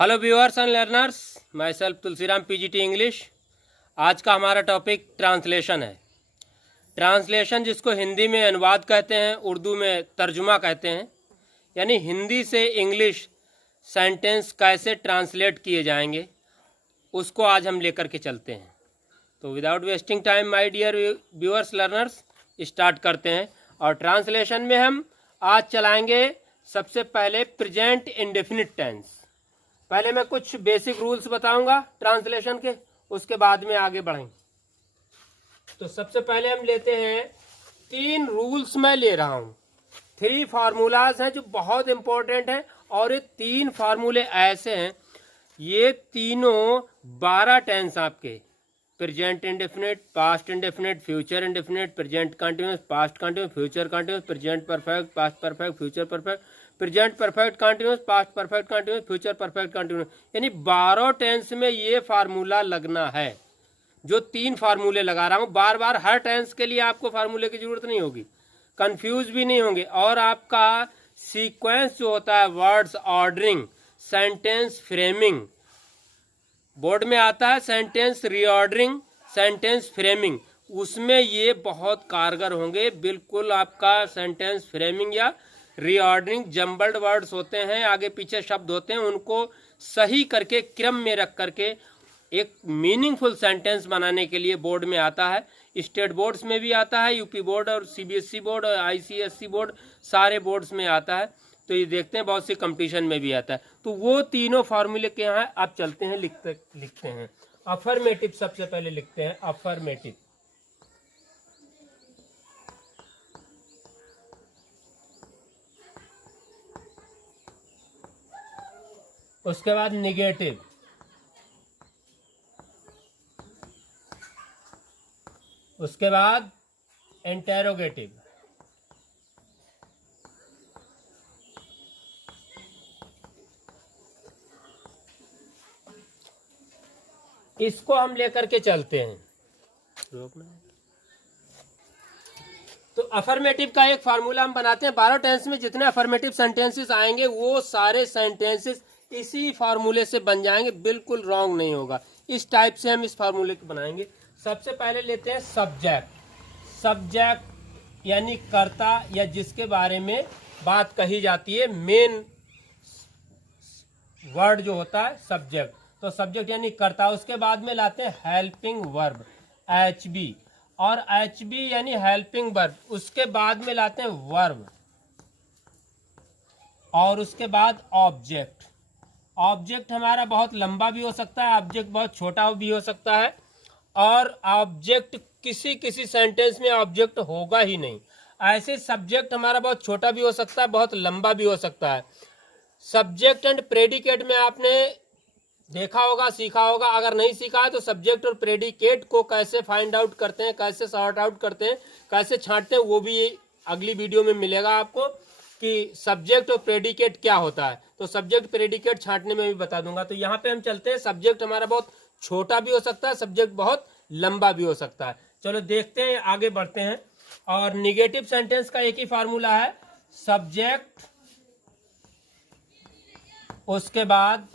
Hello viewers and learners, my self Tulsiram PGT English. आज का हमारा टॉपिक ट्रांसलेशन है। ट्रांसलेशन जिसको हिंदी में अनुवाद कहते हैं, उर्दू में तर्जुमा कहते हैं, यानी हिंदी से इंग्लिश सेंटेंस कैसे ट्रांसलेट किए जाएंगे उसको आज हम लेकर के चलते हैं। तो without wasting time my dear viewers learners, start करते हैं। और ट्रांसलेशन में हम आज चलाएंगे सबसे पहले प्रेजेंट इंडेफिनिट टेंस। पहले मैं कुछ बेसिक रूल्स बताऊंगा ट्रांसलेशन के, उसके बाद में आगे बढ़ेंगे। तो सबसे पहले हम लेते हैं 3 रूल्स मैं ले रहा हूं। 3 फार्मूलाज हैं जो बहुत इंपॉर्टेंट हैं, और ये 3 फार्मूले ऐसे हैं, ये तीनों 12 टेंस आपके present indefinite, past indefinite, future indefinite, present continuous, past continuous, future continuous, present perfect, past perfect, future perfect, present perfect continuous, past perfect continuous, future perfect continuous, यानी 12 टेंस में ये फार्मूला लगना है। जो 3 फार्मूले लगा रहा हूँ, बार बार हर टेंस के लिए आपको फार्मूले की जरूरत नहीं होगी, कंफ्यूज भी नहीं होंगे। और आपका सीक्वेंस जो होता है, words ordering, sentence framing, board में आता है सेंटेंस रीऑर्डरिंग, सेंटेंस फ्रेमिंग, उसमें ये बहुत कारगर होंगे। बिल्कुल आपका सेंटेंस फ्रेमिंग या रीऑर्डरिंग, जम्बल्ड वर्ड्स होते हैं, आगे पीछे शब्द होते हैं, उनको सही करके क्रम में रख करके एक मीनिंगफुल सेंटेंस बनाने के लिए बोर्ड में आता है। स्टेट बोर्ड्स में भी आता है, यूपी बोर्ड और सीबीएसई बोर्ड और आईसीएसई बोर्ड, सारे बोर्ड्स में आता है। तो ये देखते हैं बहुत सी कंपटीशन में भी आता है। तो वो तीनों फार्मूले के यहाँ आप चलते हैं, लिखते हैं। अफर्मेटिव सबसे पहले लिखते हैं, अफर्मेटिव। उसके बाद निगेटिव, उसके बाद इंटेरोगेटिव, इसको हम लेकर के चलते हैं। तो अफर्मेटिव का एक फार्मूला हम बनाते हैं। 12 टेंस में जितने अफर्मेटिव सेंटेंसेस आएंगे वो सारे सेंटेंसेस इसी फार्मूले से बन जाएंगे, बिल्कुल रॉन्ग नहीं होगा। इस टाइप से हम इस फार्मूले को बनाएंगे। सबसे पहले लेते हैं सब्जेक्ट। सब्जेक्ट यानी कर्ता या जिसके बारे में बात कही जाती है, मेन वर्ड जो होता है सब्जेक्ट। तो सब्जेक्ट यानी कर्ता। उसके बाद में लाते हैं हेल्पिंग वर्ब, HB, और HB यानी हेल्पिंग वर्ब। उसके बाद में लाते हैं वर्ब, और उसके बाद ऑब्जेक्ट। ऑब्जेक्ट हमारा बहुत लंबा भी हो सकता है, ऑब्जेक्ट बहुत छोटा भी हो सकता है, और ऑब्जेक्ट किसी किसी सेंटेंस में ऑब्जेक्ट होगा ही नहीं। ऐसे सब्जेक्ट हमारा बहुत छोटा भी हो सकता है, बहुत लंबा भी हो सकता है। सब्जेक्ट एंड प्रेडिकेट में आपने देखा होगा, सीखा होगा। अगर नहीं सीखा है तो सब्जेक्ट और प्रेडिकेट को कैसे फाइंड आउट करते हैं, कैसे सॉर्ट आउट करते हैं, कैसे छांटते हैं, वो भी अगली वीडियो में मिलेगा आपको कि सब्जेक्ट और प्रेडिकेट क्या होता है। तो सब्जेक्ट प्रेडिकेट छांटने में भी बता दूंगा। तो यहाँ पे हम चलते हैं। सब्जेक्ट हमारा बहुत छोटा भी हो सकता है, सब्जेक्ट बहुत लंबा भी हो सकता है। चलो देखते हैं, आगे बढ़ते हैं। और निगेटिव सेंटेंस का एक ही फार्मूला है, सब्जेक्ट, उसके बाद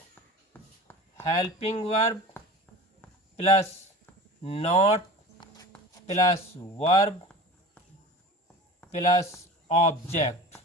helping verb plus not plus verb plus object.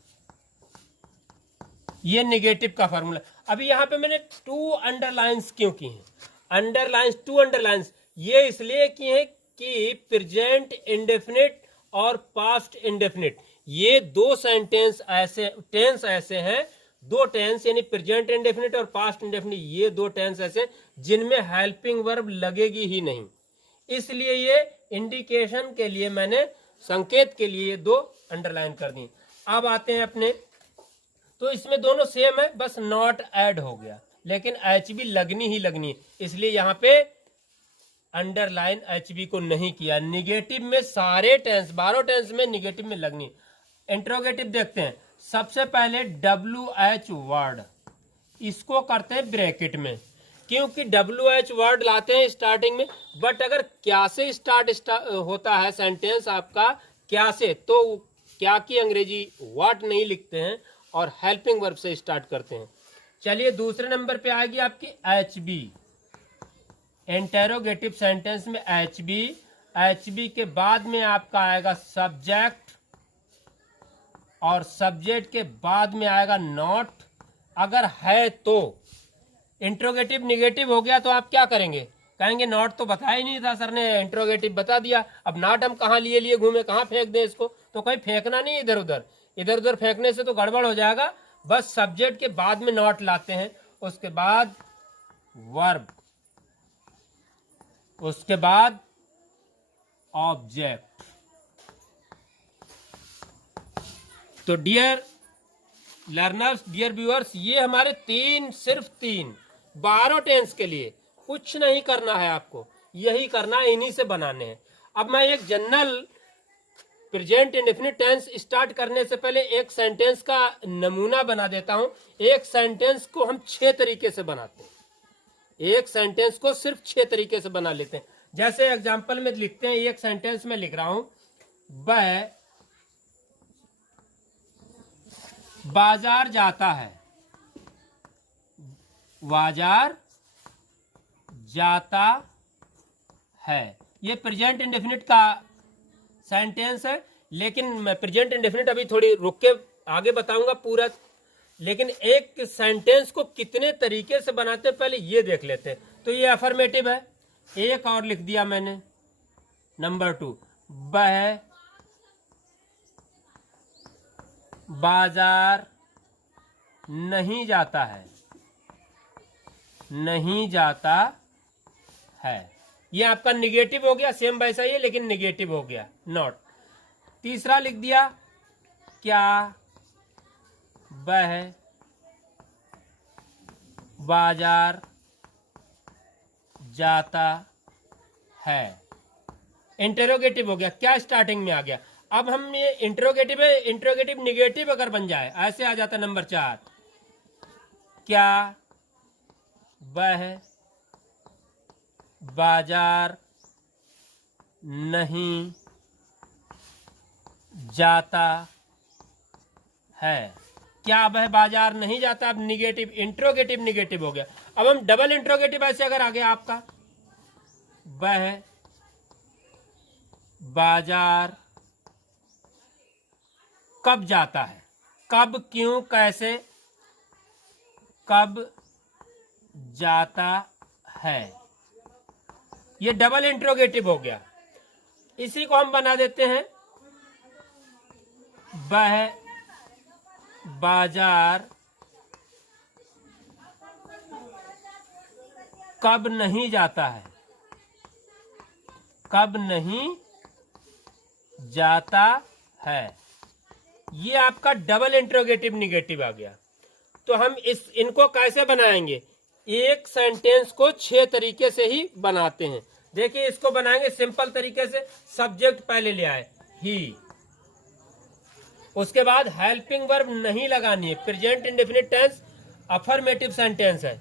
ये निगेटिव का फार्मूला। अभी यहां पे मैंने 2 अंडरलाइंस क्यों की हैं? अंडरलाइंस, 2 अंडरलाइंस ये इसलिए किए हैं कि प्रेजेंट इंडेफिनिट और पास्ट इंडेफिनिट, ये 2 सेंटेंस टेंस ऐसे हैं, 2 टेंस यानी प्रेजेंट इंडेफिनिट और पास्ट इंडेफिनिट, ये 2 टेंस ऐसे जिनमें हेल्पिंग वर्ब लगेगी ही नहीं। इसलिए ये इंडिकेशन के लिए मैंने, संकेत के लिए 2 अंडरलाइन कर दी। अब आते हैं अपने, तो इसमें दोनों सेम है, बस नॉट ऐड हो गया, लेकिन HB लगनी ही लगनी है, इसलिए यहां पे अंडरलाइन HB को नहीं किया। निगेटिव में सारे टेंस, 12 टेंस में निगेटिव में लगनी। इंट्रोगेटिव देखते हैं। सबसे पहले WH वर्ड, इसको करते हैं ब्रैकेट में, क्योंकि WH वर्ड लाते हैं स्टार्टिंग में। बट अगर क्या से स्टार्ट होता है सेंटेंस आपका, क्या से, तो क्या की अंग्रेजी व्हाट नहीं लिखते हैं और हेल्पिंग वर्ब से स्टार्ट करते हैं। चलिए दूसरे नंबर पे आएगी आपकी एच बी। इंटेरोगेटिव सेंटेंस में एच बी के बाद में आपका आएगा सब्जेक्ट, और सब्जेक्ट के बाद में आएगा नॉट। अगर है तो इंट्रोगेटिव निगेटिव हो गया तो आप क्या करेंगे? कहेंगे नॉट तो बताया ही नहीं था सर ने, इंट्रोगेटिव बता दिया, अब नॉट हम कहाँ लिए घूमे, कहाँ फेंक दें इसको? तो कहीं फेंकना नहीं, इधर उधर फेंकने से तो गड़बड़ हो जाएगा। बस सब्जेक्ट के बाद में नॉट लाते हैं, उसके बाद वर्ब, उसके बाद ऑब्जेक्ट। तो डियर लर्नर्स, डियर व्यूअर्स, ये हमारे सिर्फ तीन 12 टेंस के लिए कुछ नहीं करना है आपको, यही करना है, इन्हीं से बनाने हैं। अब मैं एक general present indefinite tense start करने से पहले एक सेंटेंस का नमूना बना देता हूं। एक सेंटेंस को हम 6 तरीके से बनाते हैं, एक सेंटेंस को सिर्फ 6 तरीके से बना लेते हैं। जैसे एग्जांपल में लिखते हैं, एक सेंटेंस में लिख रहा हूं, वह बाजार जाता है, बाजार जाता है। ये प्रेजेंट इंडेफिनिट का सेंटेंस है, लेकिन मैं प्रेजेंट इंडेफिनिट अभी थोड़ी रुक के आगे बताऊंगा पूरा। लेकिन एक सेंटेंस को कितने तरीके से बनाते हैं पहले ये देख लेते हैं। तो ये अफर्मेटिव है, एक और लिख दिया मैंने, नंबर 2, वह बाजार नहीं जाता है, नहीं जाता है। ये आपका निगेटिव हो गया, सेम वैसा ही है लेकिन निगेटिव हो गया, नॉट। तीसरा लिख दिया, क्या वह बाजार जाता है, इंटरोगेटिव हो गया, क्या स्टार्टिंग में आ गया। अब हम ये इंटरोगेटिव है, इंटरोगेटिव निगेटिव अगर बन जाए ऐसे आ जाता नंबर 4, क्या वह बाजार नहीं जाता है, क्या वह बाजार नहीं जाता। अब निगेटिव, इंट्रोगेटिव निगेटिव हो गया। अब हम डबल इंट्रोगेटिव ऐसे अगर आ गया आपका, वह बाजार कब जाता है, कब, क्यों, कैसे, कब जाता है, ये डबल इंट्रोगेटिव हो गया। इसी को हम बना देते हैं, वह बाजार कब नहीं जाता है, कब नहीं जाता है। ये आपका डबल इंट्रोगेटिव निगेटिव आ गया। तो हम इनको कैसे बनाएंगे? एक सेंटेंस को 6 तरीके से ही बनाते हैं। देखिए इसको बनाएंगे सिंपल तरीके से। सब्जेक्ट पहले ले आए, ही, उसके बाद हेल्पिंग वर्ब नहीं लगानी है, present indefinite tense affirmative sentence है।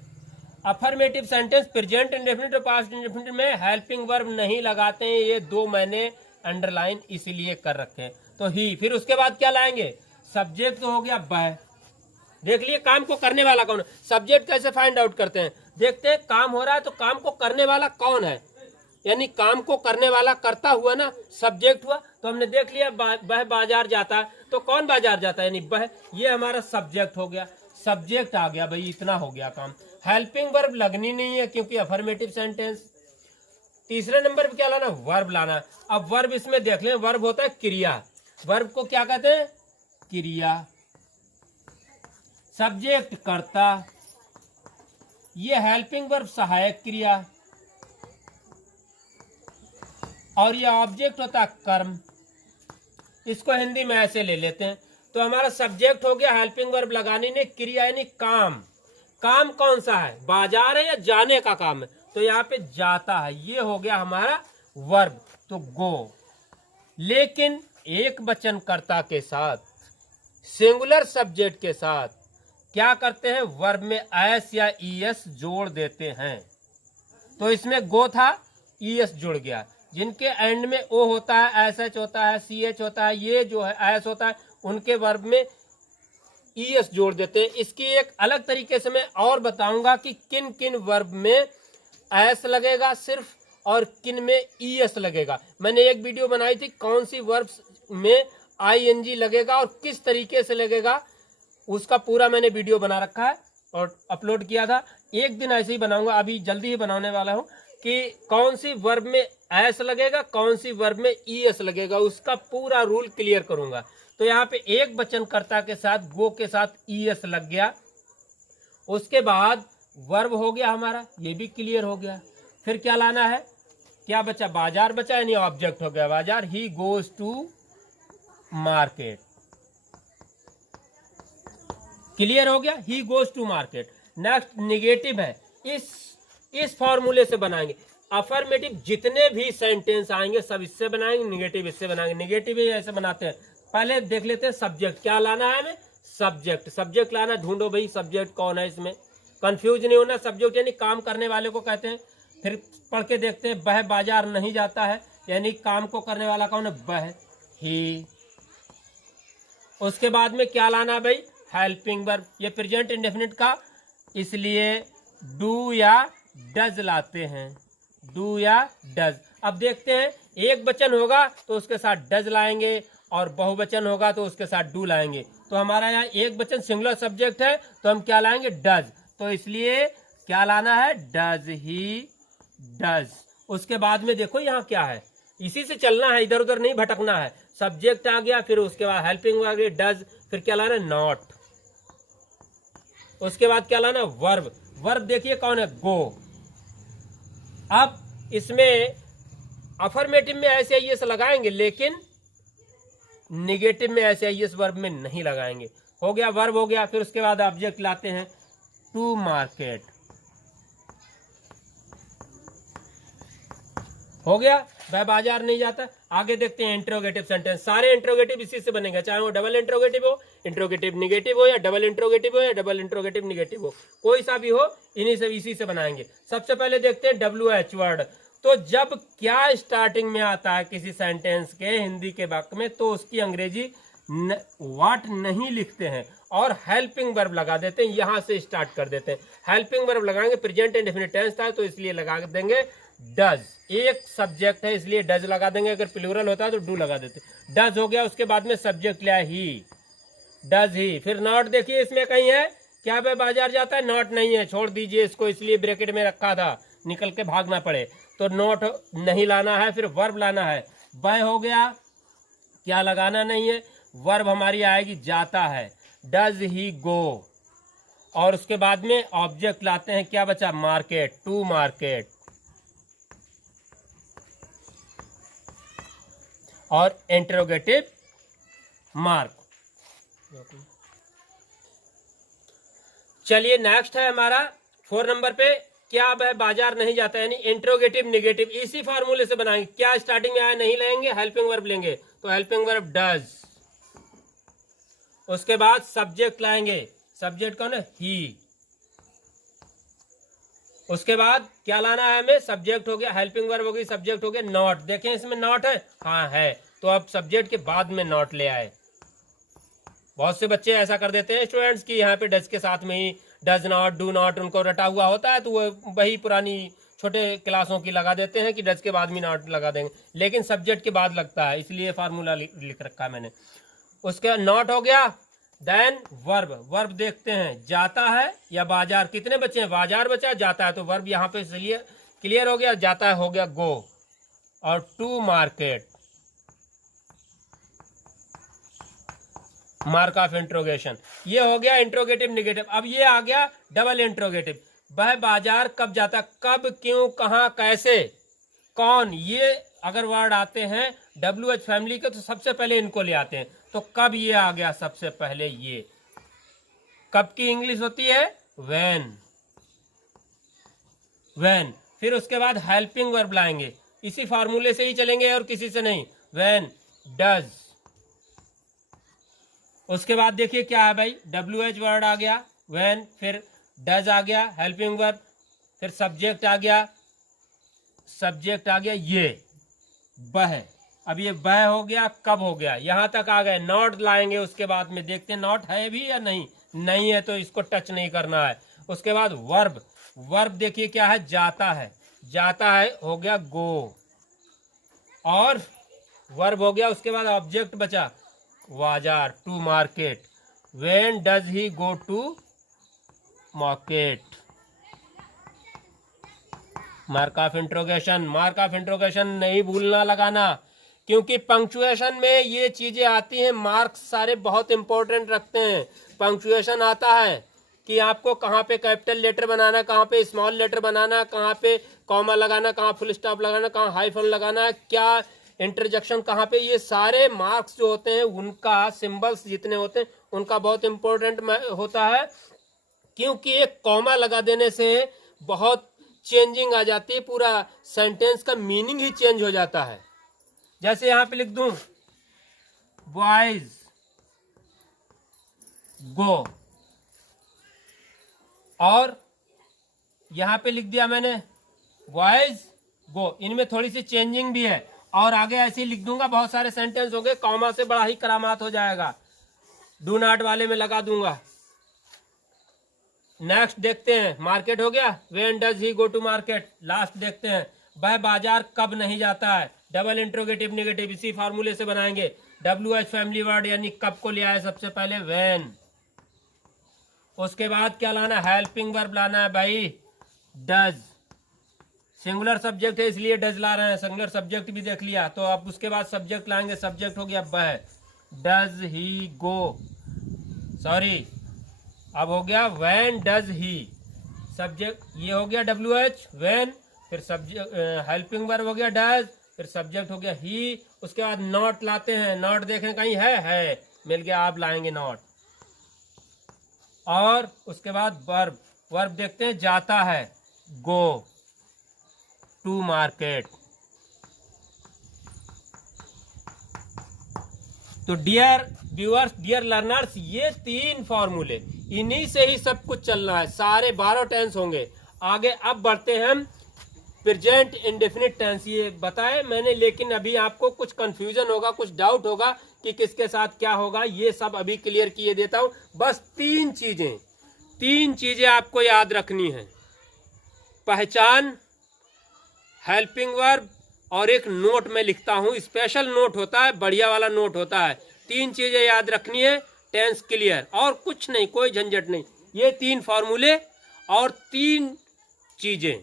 अफर्मेटिव सेंटेंस प्रेजेंट इंडेफिनिट और पास्ट इंडेफिनिट में हेल्पिंग वर्ब नहीं लगाते हैं। ये 2 मैंने अंडरलाइन इसीलिए कर रखे हैं। तो ही, फिर उसके बाद क्या लाएंगे? सब्जेक्ट तो हो गया वह। देख लिए काम को करने वाला कौन है। सब्जेक्ट कैसे फाइंड आउट करते हैं? देखते हैं काम हो रहा है तो काम को करने वाला कौन है, यानी काम को करने वाला करता हुआ ना सब्जेक्ट हुआ। तो हमने देख लिया वह बाजार जाता है, तो कौन बाजार जाता है, यानी वह, ये हमारा सब्जेक्ट हो गया। सब्जेक्ट आ गया भाई, इतना हो गया काम। हेल्पिंग वर्ब लगनी नहीं है क्योंकि अफर्मेटिव सेंटेंस। तीसरे नंबर पे क्या लाना? वर्ब लाना। अब वर्ब इसमें देख लें, वर्ब होता है क्रिया। वर्ब को क्या कहते हैं? क्रिया। सब्जेक्ट कर्ता, ये हेल्पिंग वर्ब सहायक क्रिया, और ये ऑब्जेक्ट होता है कर्म। इसको हिंदी में ऐसे ले लेते हैं। तो हमारा सब्जेक्ट हो गया, हेल्पिंग वर्ब लगाने ने, क्रिया यानी काम। काम कौन सा है? बाजार है या जाने का काम है? तो यहाँ पे जाता है, ये हो गया हमारा वर्ब, तो गो। लेकिन एक वचन कर्ता के साथ, सिंगुलर सब्जेक्ट के साथ क्या करते हैं? वर्ब में एस या ईएस जोड़ देते हैं। तो इसमें गो था, ईएस जुड़ गया। जिनके एंड में ओ होता है, एस एच होता है, सी एच होता है, ये जो है एस होता है, उनके वर्ब में ईएस जोड़ देते हैं। इसकी एक अलग तरीके से मैं और बताऊंगा कि किन किन वर्ब में एस लगेगा सिर्फ और किन में ईएस लगेगा। मैंने एक वीडियो बनाई थी कौन सी वर्ब्स में आईएनजी लगेगा और किस तरीके से लगेगा, उसका पूरा मैंने वीडियो बना रखा है और अपलोड किया था। एक दिन ऐसे ही बनाऊंगा, अभी जल्दी ही बनाने वाला हूं कि कौन सी वर्ब में एस लगेगा, कौन सी वर्ब में ईएस लगेगा, उसका पूरा रूल क्लियर करूंगा। तो यहाँ पे एक वचनकर्ता के साथ गो के साथ ईएस लग गया, उसके बाद वर्ब हो गया हमारा, ये भी क्लियर हो गया। फिर क्या लाना है, क्या बचा, बाजार बचा, यानी ऑब्जेक्ट हो गया बाजार। He goes to market, clear हो गया, he goes to market. Next negative है, इस फॉर्मूले से बनाएंगे। अफर्मेटिव जितने भी सेंटेंस आएंगे सब इससे बनाएंगे, निगेटिव इससे बनाएंगे। निगेटिव ही ऐसे बनाते हैं। पहले देख लेते हैं सब्जेक्ट, क्या लाना है हमें, सब्जेक्ट। सब्जेक्ट लाना, ढूंढो भाई सब्जेक्ट कौन है, इसमें कंफ्यूज नहीं होना। सब्जेक्ट यानी काम करने वाले को कहते हैं। फिर पढ़ के देखते हैं, वह बाजार नहीं जाता है, यानी काम को करने वाला कौन है, वह, ही। उसके बाद में क्या लाना है भाई, हेल्पिंग वर्ब। ये प्रेजेंट इंडेफिनिट का, इसलिए डू या डज लाते हैं, डू या डज। अब देखते हैं, एक वचन होगा तो उसके साथ डज लाएंगे और बहुवचन होगा तो उसके साथ डू लाएंगे। तो हमारा यहाँ एक वचन सिंगुलर सब्जेक्ट है तो हम क्या लाएंगे, डज। तो इसलिए क्या लाना है, डज ही डज। उसके बाद में देखो यहाँ क्या है, इसी से चलना है, इधर उधर नहीं भटकना है। सब्जेक्ट आ गया, फिर उसके बाद हेल्पिंग आ गई डज, फिर क्या लाना है, नॉट। उसके बाद क्या लाना, वर्ब। वर्ब देखिए कौन है, गो। अब इसमें अफर्मेटिव में ऐसे आईएस लगाएंगे, लेकिन निगेटिव में ऐसे आईएस वर्ब में नहीं लगाएंगे। हो गया, वर्ब हो गया। फिर उसके बाद ऑब्जेक्ट लाते हैं, टू मार्केट, हो गया, वह बाजार नहीं जाता। आगे देखते हैं इंट्रोगेटिव सेंटेंस। सारे इंट्रोगेटिव इसी से बनेंगे, चाहे वो डबल इंट्रोगेटिव हो, इंट्रोगेटिव निगेटिव हो, या डबल इंट्रोगेटिव हो, या डबल इंट्रोगेटिव निगेटिव हो, कोई सा भी हो, इन्हीं से इसी से बनाएंगे। सबसे पहले देखते हैं WH वर्ड। तो जब क्या स्टार्टिंग में आता है किसी सेंटेंस के हिंदी के वाक्य में, तो उसकी अंग्रेजी व्हाट नहीं लिखते हैं और हेल्पिंग वर्ब लगा देते हैं। यहां से स्टार्ट कर देते हैं, हेल्पिंग वर्ब लगाएंगे। प्रेजेंट इंडेफिनिट टेंस था तो इसलिए लगा देंगे डज। एक सब्जेक्ट है इसलिए डज लगा देंगे, अगर प्लूरल होता है तो डू लगा देते। डज हो गया, उसके बाद में सब्जेक्ट लिया ही, डज ही। फिर नॉट देखिए, इसमें कहीं है क्या वह बाजार जाता है, नॉट नहीं है, छोड़ दीजिए इसको, इसलिए ब्रैकेट में रखा था, निकल के भागना पड़े तो नॉट नहीं लाना है। फिर वर्ब लाना है, वह हो गया, क्या लगाना नहीं है। वर्ब हमारी आएगी जाता है, डज ही गो। और उसके बाद में ऑब्जेक्ट लाते हैं, क्या बचा, मार्केट, टू मार्केट। और इंटरोगेटिव मार्क। चलिए नेक्स्ट है हमारा 4 नंबर पे, क्या वह बाजार नहीं जाता, यानी इंट्रोगेटिव निगेटिव। इसी फार्मूले से बनाएंगे। क्या स्टार्टिंग में आया, नहीं लेंगे, हेल्पिंग वर्ब लेंगे, तो हेल्पिंग वर्ब डज। उसके बाद सब्जेक्ट लाएंगे, सब्जेक्ट कौन है, ही। उसके बाद क्या लाना है हमें, सब्जेक्ट हो गया, हेल्पिंग वर्ब हो गई, सब्जेक्ट हो गया, नॉट। देखें इसमें नॉट है, हाँ है, तो अब सब्जेक्ट के बाद में नॉट ले आए। बहुत से बच्चे ऐसा कर देते हैं स्टूडेंट्स की यहाँ पे डज के साथ में he does not, do not उनको रटा हुआ होता है, तो वो वही पुरानी छोटे क्लासों की लगा देते हैं कि डज के बाद में नॉट लगा देंगे, लेकिन सब्जेक्ट के बाद लगता है, इसलिए फार्मूला लिख रखा है मैंने। उसके नॉट हो गया, देन वर्ब। वर्ब देखते हैं, जाता है या बाजार, कितने बचे हैं, बाजार बचा, जाता है, तो वर्ब यहाँ पे इसलिए क्लियर हो गया, जाता है हो गया गो। और to market, mark of interrogation, ये हो गया इंट्रोगेटिव निगेटिव। अब ये आ गया डबल इंट्रोगेटिव, वह बाजार कब जाता, कब, क्यों, कहां, कैसे, कौन, ये अगर वर्ड आते हैं WH फैमिली के तो सबसे पहले इनको ले आते हैं। तो कब ये आ गया, सबसे पहले ये कब की इंग्लिश होती है, व्हेन, व्हेन। फिर उसके बाद हेल्पिंग वर्ब लाएंगे, इसी फार्मूले से ही चलेंगे और किसी से नहीं, व्हेन, डज। उसके बाद देखिए क्या है भाई, WH वर्ड आ गया, व्हेन, फिर डज आ गया, हेल्पिंग वर्ब, फिर सब्जेक्ट आ गया, सब्जेक्ट आ गया ये, वह, अब ये वह हो गया, कब हो गया, यहाँ तक आ गए। नॉट लाएंगे, उसके बाद में देखते हैं नॉट है भी या नहीं। नहीं है तो इसको टच नहीं करना है। उसके बाद वर्ब, वर्ब देखिए क्या है, जाता है, जाता है हो गया गो, और वर्ब हो गया। उसके बाद ऑब्जेक्ट बचा बाजार, to market. When does he go to market. Mark of interrogation, mark of interrogation नहीं भूलना लगाना, क्योंकि पंक्चुएशन में ये चीजें आती हैं। मार्क्स सारे बहुत इंपॉर्टेंट रखते हैं। पंक्चुएशन आता है कि आपको कहाँ पे कैपिटल लेटर बनाना, कहाँ पे स्मॉल लेटर बनाना, कहाँ पे कॉमा लगाना, कहाँ फुल स्टॉप लगाना, कहाँ हाइफन लगाना है, क्या इंटरजेक्शन कहाँ पे, ये सारे मार्क्स जो होते हैं उनका सिंबल्स जितने होते हैं उनका बहुत इंपॉर्टेंट होता है। क्योंकि एक कॉमा लगा देने से बहुत चेंजिंग आ जाती है, पूरा सेंटेंस का मीनिंग ही चेंज हो जाता है। जैसे यहां पे लिख दूं बॉयज गो, और यहां पे लिख दिया मैंने बॉयज गो, इनमें थोड़ी सी चेंजिंग भी है। और आगे ऐसे ही लिख दूंगा, बहुत सारे सेंटेंस होंगे, कॉमा से बड़ा ही करामात हो जाएगा। डू नॉट वाले में लगा दूंगा। नेक्स्ट देखते हैं, मार्केट हो गया, when does he go to market. Last देखते हैं, वह बाजार कब नहीं जाता है। डबल इंट्रोगेटिव नेगेटिव इसी फार्मूले से बनाएंगे। WH फैमिली वर्ड यानी कब को ले आए सबसे पहले, व्हेन। उसके बाद क्या लाना, हेल्पिंग वर्ब लाना है भाई, डज। सिंगुलर सब्जेक्ट है इसलिए डज ला रहे हैं, सिंगुलर सब्जेक्ट भी देख लिया। तो अब उसके बाद सब्जेक्ट लाएंगे, सब्जेक्ट हो गया वह, डज ही गो, सॉरी अब हो गया व्हेन डज ही। सब्जेक्ट ये हो गया WH व्हेन, फिर सब्जेक्ट हेल्पिंग वर्ब हो गया डज, फिर सब्जेक्ट हो गया ही। उसके बाद नॉट लाते हैं, नॉट देखें कहीं है मिल गया, आप लाएंगे नॉट। और उसके बाद वर्ब, वर्ब देखते हैं जाता है, गो टू मार्केट। तो डियर व्यूअर्स, डियर लर्नर्स, ये 3 फॉर्मूले, इन्हीं से ही सब कुछ चलना है। सारे 12 टेंस होंगे आगे। अब बढ़ते हैं हम प्रेजेंट इंडेफिनिट टेंस। ये बताए मैंने, लेकिन अभी आपको कुछ कंफ्यूजन होगा, कुछ डाउट होगा कि किसके साथ क्या होगा। ये सब अभी क्लियर किए देता हूं। बस 3 चीजें आपको याद रखनी है, पहचान, हेल्पिंग वर्ब, और एक नोट में लिखता हूं, स्पेशल नोट होता है, बढ़िया वाला नोट होता है। 3 चीजें याद रखनी है, टेंस क्लियर, और कुछ नहीं, कोई झंझट नहीं। ये 3 फॉर्मूले और 3 चीजें,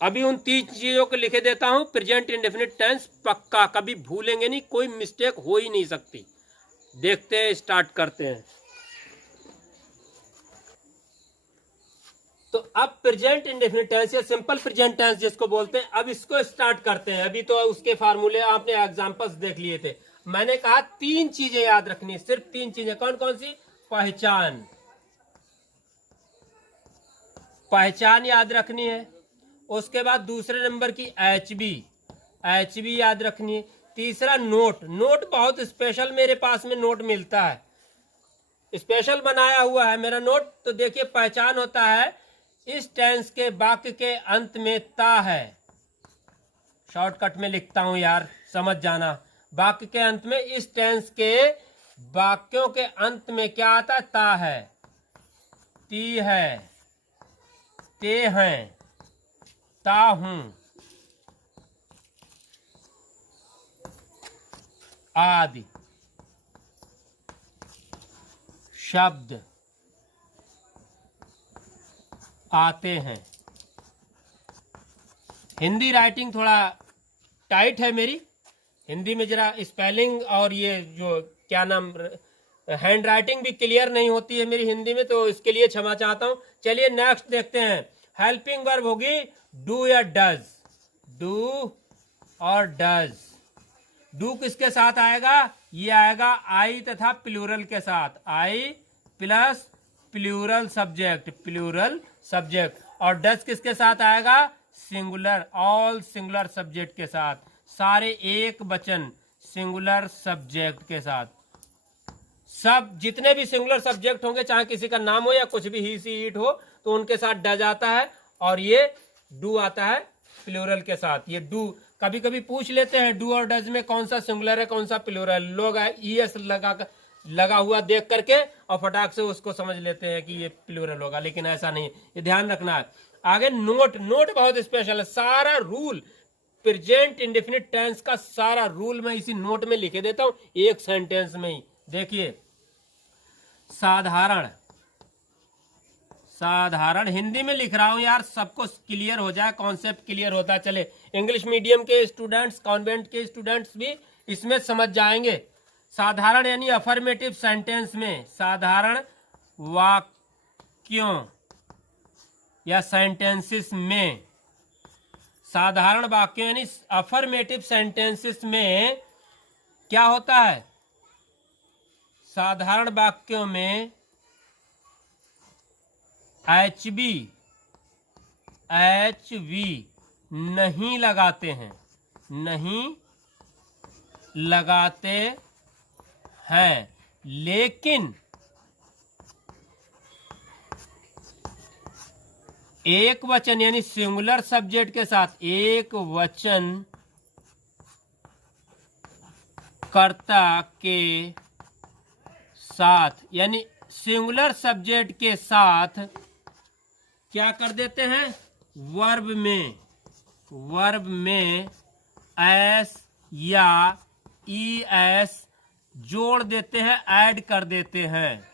अभी उन 3 चीजों को लिखे देता हूं। प्रेजेंट इंडेफिनिट टेंस पक्का, कभी भूलेंगे नहीं, कोई मिस्टेक हो ही नहीं सकती। देखते हैं, स्टार्ट करते हैं। तो अब प्रेजेंट इंडेफिनिट टेंस या सिंपल प्रेजेंट टेंस जिसको बोलते हैं, अब इसको स्टार्ट करते हैं। अभी तो उसके फार्मूले आपने एग्जांपल्स देख लिए थे। मैंने कहा 3 चीजें याद रखनी है, सिर्फ 3 चीजें। कौन कौन सी, पहचान, पहचान याद रखनी है। उसके बाद दूसरे नंबर की HB याद रखनी है। तीसरा नोट, नोट बहुत स्पेशल मेरे पास में नोट मिलता है, स्पेशल बनाया हुआ है मेरा नोट। तो देखिए, पहचान होता है इस टेंस के वाक्य के अंत में ता है। शॉर्टकट में लिखता हूं यार, समझ जाना। वाक्य के अंत में, इस टेंस के वाक्यों के अंत में क्या आता है, ता है, ती है, ते हैं, ता हूं, आदि शब्द आते हैं। हिंदी राइटिंग थोड़ा टाइट है मेरी, हिंदी में जरा स्पेलिंग और ये जो क्या नाम, हैंड राइटिंग भी क्लियर नहीं होती है मेरी हिंदी में, तो इसके लिए क्षमा चाहता हूं। चलिए नेक्स्ट देखते हैं। हेल्पिंग वर्ब होगी डू या डज, डू और डज। डू किसके साथ आएगा, ये आएगा आई तथा प्लूरल के साथ, आई प्लस प्लूरल सब्जेक्ट। और डज किसके साथ आएगा, सिंगुलर, ऑल सिंगुलर सब्जेक्ट के साथ, सारे एक वचन सिंगुलर सब्जेक्ट के साथ। सब जितने भी सिंगुलर सब्जेक्ट होंगे, चाहे किसी का नाम हो या कुछ भी ही सी इट हो, तो उनके साथ डज आता है। और ये डू आता है प्लूरल के साथ। ये डू कभी कभी पूछ लेते हैं डू और डज में कौन सा सिंगुलर है कौन सा प्लूरल, लोग ईएस लगा हुआ देख करके और फटाक से उसको समझ लेते हैं कि ये प्लूरल होगा, लेकिन ऐसा नहीं, ये ध्यान रखना है। आगे नोट, नोट बहुत स्पेशल है। सारा रूल प्रेजेंट इंडेफिनिट टेंस का सारा रूल मैं इसी नोट में लिखे देता हूं, एक सेंटेंस में ही। देखिए, साधारण, साधारण हिंदी में लिख रहा हूं यार, सबको क्लियर हो जाए, कॉन्सेप्ट क्लियर होता चले। इंग्लिश मीडियम के स्टूडेंट्स, कॉन्वेंट के स्टूडेंट्स भी इसमें समझ जाएंगे। साधारण यानी अफर्मेटिव सेंटेंस में, साधारण वाक्यों या सेंटेंसेस में, साधारण वाक्यों यानी अफर्मेटिव सेंटेंसेस में क्या होता है? साधारण वाक्यों में HV नहीं लगाते हैं, नहीं लगाते हैं, लेकिन एक वचन यानी सिंगुलर सब्जेक्ट के साथ, एक वचन कर्ता के साथ यानी सिंगुलर सब्जेक्ट के साथ क्या कर देते हैं? वर्ब में एस या ES जोड़ देते हैं, ऐड कर देते हैं।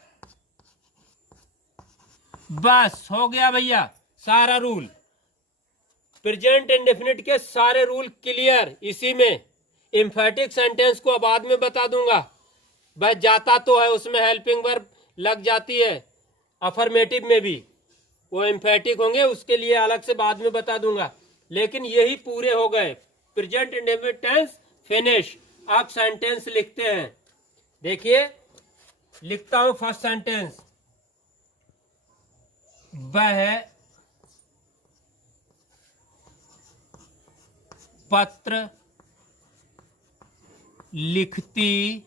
बस हो गया भैया सारा रूल, प्रेजेंट इंडेफिनिट के सारे रूल क्लियर। इसी में एम्फैटिक सेंटेंस को बाद में बता दूंगा, बस जाता तो है, उसमें हेल्पिंग वर्ब लग जाती है। अफर्मेटिव में भी वो एम्फैटिक होंगे, उसके लिए अलग से बाद में बता दूंगा। लेकिन यही पूरे हो गए, प्रेजेंट इंडेफिनिट टेंस फिनिश। आप सेंटेंस लिखते हैं, देखिए लिखता हूं फर्स्ट सेंटेंस, वह पत्र लिखती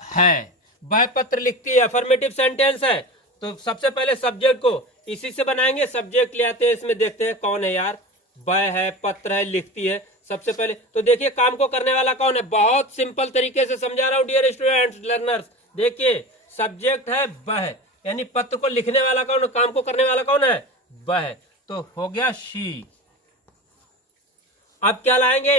है, वह पत्र लिखती है, अफर्मेटिव सेंटेंस है। तो सबसे पहले सब्जेक्ट को इसी से बनाएंगे, सब्जेक्ट ले आते हैं, इसमें देखते हैं कौन है यार, वह है, पत्र है, लिखती है। सबसे पहले तो देखिए काम को करने वाला कौन है, बहुत सिंपल तरीके से समझा रहा हूं डियर स्टूडेंट्स लर्नर्स। देखिए सब्जेक्ट है वह, यानी पत्र को लिखने वाला कौन है, काम को करने वाला कौन है, वह। तो हो गया शी। अब क्या लाएंगे?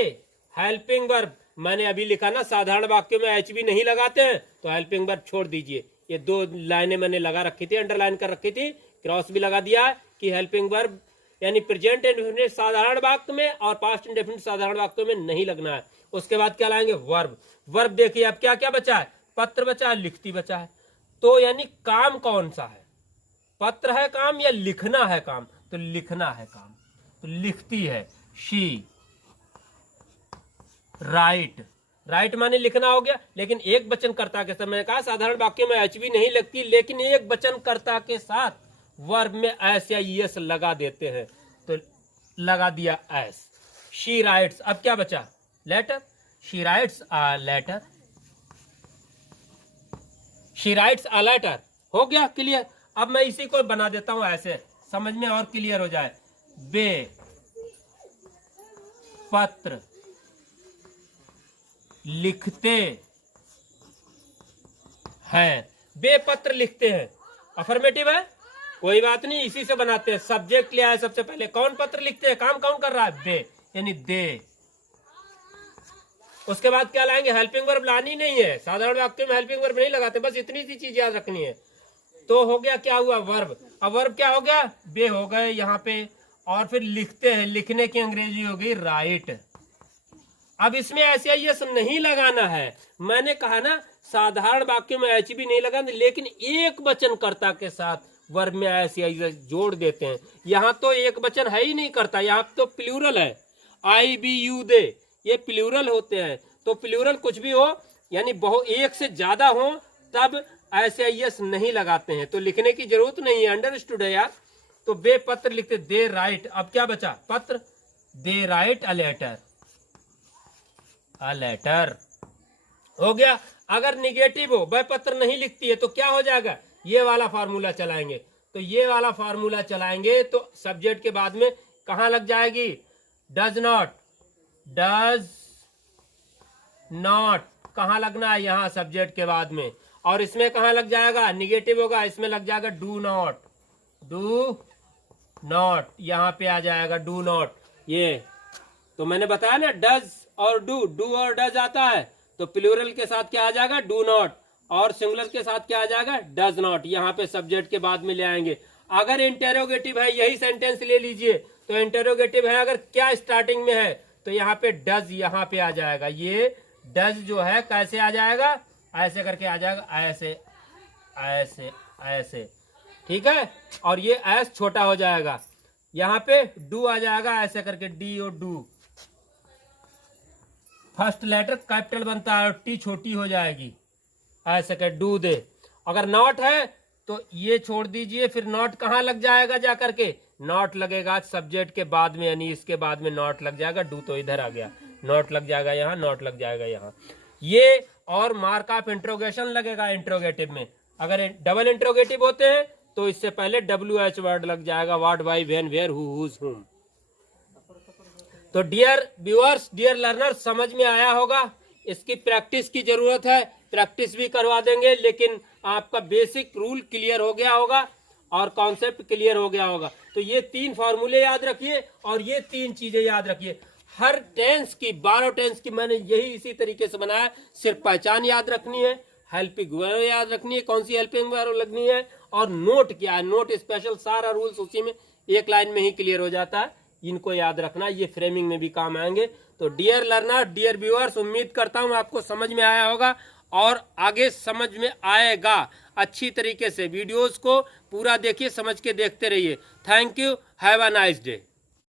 Helping verb. मैंने अभी लिखा ना साधारण वाक्यों में HV नहीं लगाते हैं, तो हेल्पिंग वर्ब छोड़ दीजिए। ये 2 लाइनें मैंने लगा रखी थी, अंडरलाइन कर रखी थी, क्रॉस भी लगा दिया है कि हेल्पिंग वर्ब यानी प्रेजेंट इंडेफिनिट साधारण वाक्य में और पास्ट इंडेफिनिट साधारण वाक्यों में नहीं लगना है। उसके बाद क्या लाएंगे? वर्ब। वर्ब देखिए अब क्या क्या बचा है, पत्र बचा है, लिखती बचा है। तो यानी काम कौन सा है, पत्र है काम या लिखना है काम? तो लिखना है काम, तो लिखती है शी। राइट, राइट माने लिखना हो गया। लेकिन एक वचन कर्ता के साथ, मैंने कहा साधारण वाक्य में HV नहीं लगती, लेकिन एक वचन कर्ता के साथ वर्ब में एस या ES लगा देते हैं, तो लगा दिया एस। She writes. अब क्या बचा? Letter. She writes a letter, she writes a letter. हो गया क्लियर। अब मैं इसी को बना देता हूं ऐसे, समझ में और क्लियर हो जाए। वे पत्र लिखते हैं, वे पत्र लिखते हैं। अफर्मेटिव है, कोई बात नहीं, इसी से बनाते हैं। सब्जेक्ट लिया है सबसे पहले, कौन पत्र लिखते हैं, काम कौन कर रहा है, वे यानी दे। उसके बाद क्या लाएंगे? हेल्पिंग वर्ब लानी नहीं है, साधारण वाक्य में हेल्पिंग वर्ब नहीं लगाते, बस इतनी सी चीज याद रखनी है। तो हो गया क्या हुआ? वर्ब। अब वर्ब क्या हो गया? वे हो गए यहाँ पे, और फिर लिखते हैं, लिखने की अंग्रेजी हो गई राइट। अब इसमें ऐसे यस नहीं लगाना है, मैंने कहा ना साधारण वाक्य में HV नहीं लगाना, लेकिन एक वचन कर्ता के साथ वर्ब में ऐसे जोड़ देते हैं। यहाँ तो एक वचन है ही नहीं करता, यहाँ तो प्लूरल है। I B U दे, ये प्लूरल होते हैं। तो प्लूरल कुछ भी हो, यानी बहुत एक से ज्यादा हो, तब ऐसे यस नहीं लगाते हैं, तो लिखने की जरूरत नहीं है। अंडरस्टूड है यार। तो वे पत्र लिखते, दे राइट। अब क्या बचा? पत्र। They write a letter, a letter हो गया। अगर निगेटिव हो, वह पत्र नहीं लिखती है, तो क्या हो जाएगा? ये वाला फार्मूला चलाएंगे। तो ये वाला फार्मूला चलाएंगे तो सब्जेक्ट के बाद में कहां लग जाएगी? डज नॉट कहाँ लगना है, यहाँ सब्जेक्ट के बाद में। और इसमें कहाँ लग जाएगा, निगेटिव होगा, इसमें लग जाएगा डू नॉट, यहाँ पे आ जाएगा डू नॉट। ये तो मैंने बताया ना, डज और डू और डज आता है तो प्लूरल के साथ क्या आ जाएगा, डू नॉट, और सिंगुलर के साथ क्या आ जाएगा, डज नॉट। यहाँ पे सब्जेक्ट के बाद में ले आएंगे। अगर इंटेरोगेटिव है, यही सेंटेंस ले लीजिए, तो इंटेरोगेटिव है अगर क्या स्टार्टिंग में है तो यहाँ पे डज यहाँ पे आ जाएगा। ये डज जो है कैसे आ जाएगा, ऐसे करके आ जाएगा, ऐसे ऐसे ऐसे, ठीक है। और ये एस छोटा हो जाएगा, यहाँ पे डू आ जाएगा ऐसे करके, डी और डू, फर्स्ट लेटर कैपिटल बनता है और टी छोटी हो जाएगी ऐसे कर डू दे। अगर नॉट है तो ये छोड़ दीजिए, फिर नॉट कहाँ लग जाएगा, जा करके नॉट लगेगा सब्जेक्ट के बाद में, यानी इसके बाद में नॉट लग जाएगा। डू तो इधर आ गया, नॉट लग जाएगा यहाँ, नॉट लग जाएगा यहाँ। ये और मार्क ऑफ इंट्रोगेशन लगेगा इंट्रोगेटिव में। अगर डबल इंट्रोगेटिव होते हैं तो इससे पहले WH वर्ड लग जाएगा, what, why, when, where, who, whose, whom. तो डियर व्यूअर्स, डियर लर्नर्स, समझ में आया होगा। इसकी प्रैक्टिस की जरूरत है, प्रैक्टिस भी करवा देंगे, लेकिन आपका बेसिक रूल क्लियर हो गया होगा और कॉन्सेप्ट क्लियर हो गया होगा। तो ये 3 फॉर्मूले याद रखिए और ये 3 चीजें याद रखिए। हर टेंस की 12 टेंस की मैंने यही इसी तरीके से बनाया। सिर्फ पहचान याद रखनी है, हेल्पिंग वर्ब याद रखनी है, कौन सी हेल्पिंग वर्ब लगनी है, और नोट क्या है, नोट स्पेशल, सारा रूल्स उसी में एक लाइन में ही क्लियर हो जाता है। इनको याद रखना, ये फ्रेमिंग में भी काम आएंगे। तो डियर लर्नर, डियर व्यूअर्स, उम्मीद करता हूं आपको समझ में आया होगा और आगे समझ में आएगा अच्छी तरीके से। वीडियोस को पूरा देखिए, समझ के देखते रहिए। Thank you, have a nice day.